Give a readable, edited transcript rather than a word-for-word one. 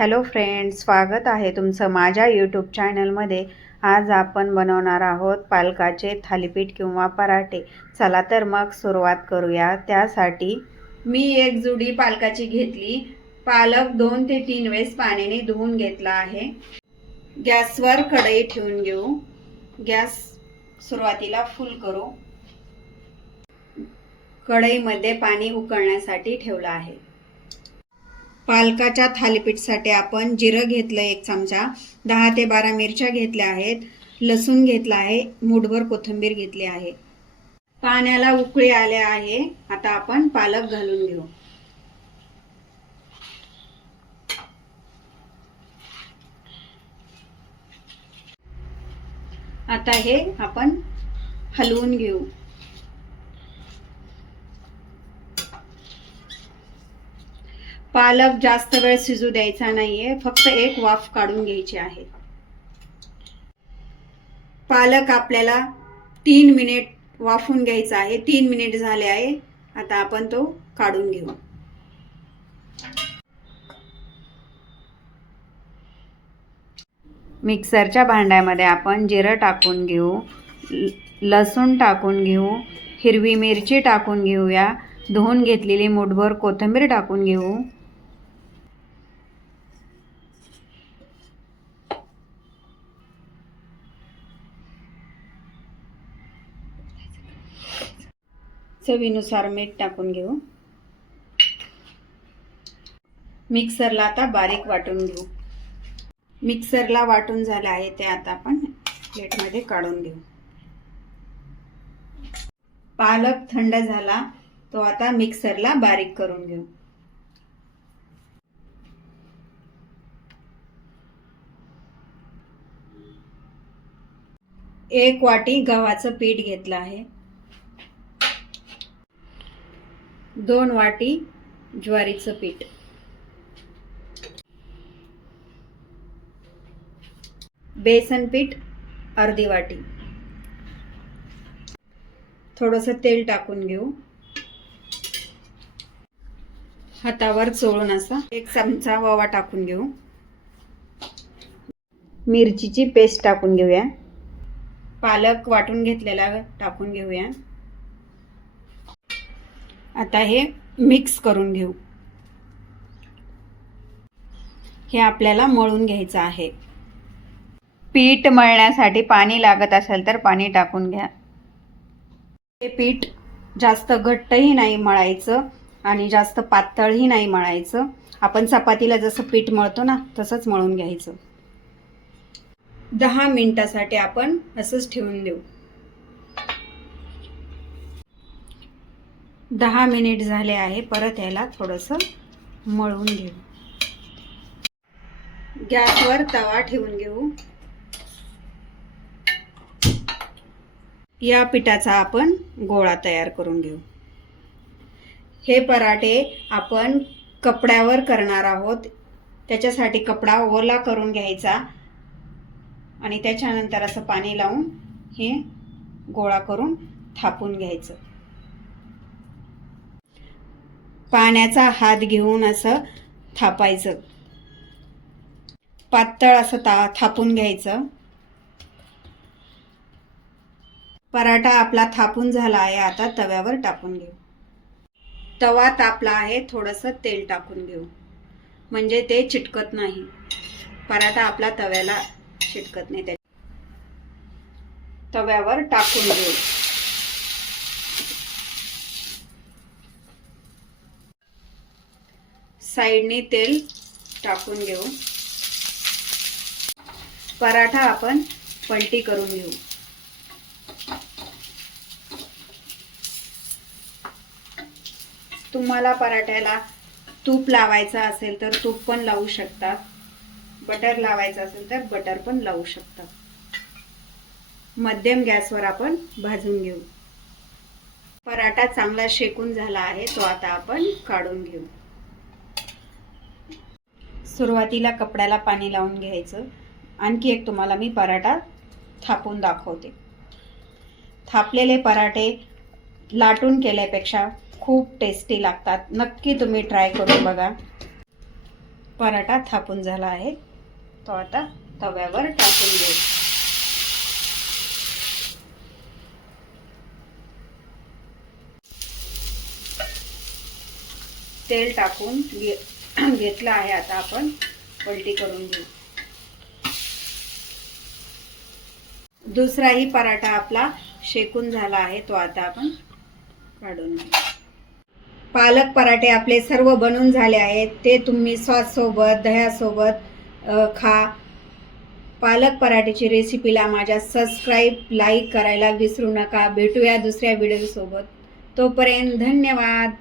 Hello friends, स्वागत आहे तुमचं माझ्या यूट्यूब चॅनलमध्ये। आज आपण बनवणार आहोत पालकाचे थालीपीठ किंवा पराठे। चला तर मग सुरुवात करूया। त्यासाठी मी एक जुडी पालकाची घेतली। पालक 2 ते 3 वेळेस पाण्याने धुवून घेतला आहे। गॅसवर कढई ठेवून घेऊ। गॅस सुरुवातीला फुल करू। कढईमध्ये पाणी उकळण्यासाठी ठेवलं आहे। पालकाच्या थालीपीठसाठी आपण जिरं घेतलं 1 चमचा, 10 ते 12 मिरच्या घेतल्या आहेत, लसूण घेतला आहे, मूठभर कोथिंबीर घेतली आहे। पाण्याला उकळी आले आहे। आता आपण पालक घालून घेऊ। आता हे आपण हलवून घेऊ। पालक जास्त वेळ शिजू द्यायचा नाहीये, फक्त एक वाफ काढून घ्यायची आहे। पालक आपल्याला 3 मिनिट वाफून घ्यायचा आहे। 3 मिनिट झाले आहे। आता आपण तो काढून घेऊ। मिक्सरच्या भांड्यामध्ये आपण जिरं टाकून घेऊ, लसूण टाकून घेऊ, हिरवी मिरची टाकून घेऊया, धुवून घेतलेली मूठभर कोथिंबीर टाकून घेऊ। चवीनुसार मीठ टाकून घेऊ। मिक्सरला आता बारीक वाटून घेऊ। मिक्सरला वाटून झाले आहे ते आता आपण प्लेटमध्ये काढून घेऊ। पालक थंड झाला तो आता मिक्सरला बारीक करून घेऊ। एक वाटी गव्हाचं पीठ घेतलं आहे, 2 वाटी ज्वारीचं पीठ, बेसन पीठ अर्धी वाटी, थोडंसं तेल टाकून घेऊ। हातावर चोळून असा 1 चमचा ओवा टाकून घेऊ। मिरचीची पेस्ट टाकून घेऊया। पालक वाटून घेतलेला टाकून घेऊया। आता हे मिक्स करून घेऊ। हे आपल्याला मळून घ्यायचं आहे। पीठ मळण्यासाठी पाणी लागत असेल तर पाणी टाकून घ्या। हे पीठ जास्त घट्टही नाही मळायचं आणि जास्त पातळही नाही मळायचं। आपण चपातीला जसं पीठ मळतो ना तसंच मळून घ्यायचं। 10 मिनिटासाठी आपण असंच ठेवून देऊ। 10 मिनिट झाले आहे। परत याला थोडंसं मळून घेऊ। गॅसवर तवा ठेवून घेऊ। या पिठाचा आपण गोळा तयार करून घेऊ। हे पराठे आपण कपड्यावर करणार आहोत। त्याच्यासाठी कपडा ओला करून घ्यायचा आणि त्याच्यानंतर असं पाणी लावून हे गोळा करून थापून घ्यायचं। पाण्याचा हात घेऊन असं थापायचं, पातळ असं थापून घ्यायचं। पराठा आपला थापून झाला आहे। आता तव्यावर टाकून घेऊ। तवा तापला आहे, थोडंसं तेल टाकून घेऊ म्हणजे ते चिटकत नाही। पराठा आपला तव्याला चिटकत नाही। तव्यावर टाकून घेऊ। साइडने तेल टाकून घेऊ। पराठा आपण पलटी करून घेऊ। तुम्हाला पराठ्याला तूप लावायचं असेल तर तूप पण लावू शकता, बटर लावायचं असेल तर बटर पण लावू शकता। मध्यम गॅसवर आपण भाजून घेऊ। पराठा चांगला शेकून झाला आहे, तो आता आपण काढून घेऊ। सुरुवातीला कपड्याला पाणी लावून घ्यायचं। आणखी एक तुम्हाला मी पराठा थापून दाखवते। थापलेले पराठे लाटून केल्यापेक्षा खूप टेस्टी लागतात। नक्की तुम्ही ट्राय करून बघा। पराठा थापून झाला आहे, तो आता तव्यावर टाकून घेऊ. तेल टाकून घेतलं आहे. आता आपण पलटी करून घेऊ. दुसराही पराठा आपला शेकून झाला आहे, तो आता आपण काढून घेऊ. पालक पराठे आपले सर्व बनून झाले आहेत. ते तुम्ही सॉससोबत, दह्यासोबत खा. पालक पराठ्याची रेसिपीला माझ्या सबस्क्राईब, लाईक करायला विसरू नका. भेटूया दुसऱ्या व्हिडिओसोबत. तोपर्यंत धन्यवाद.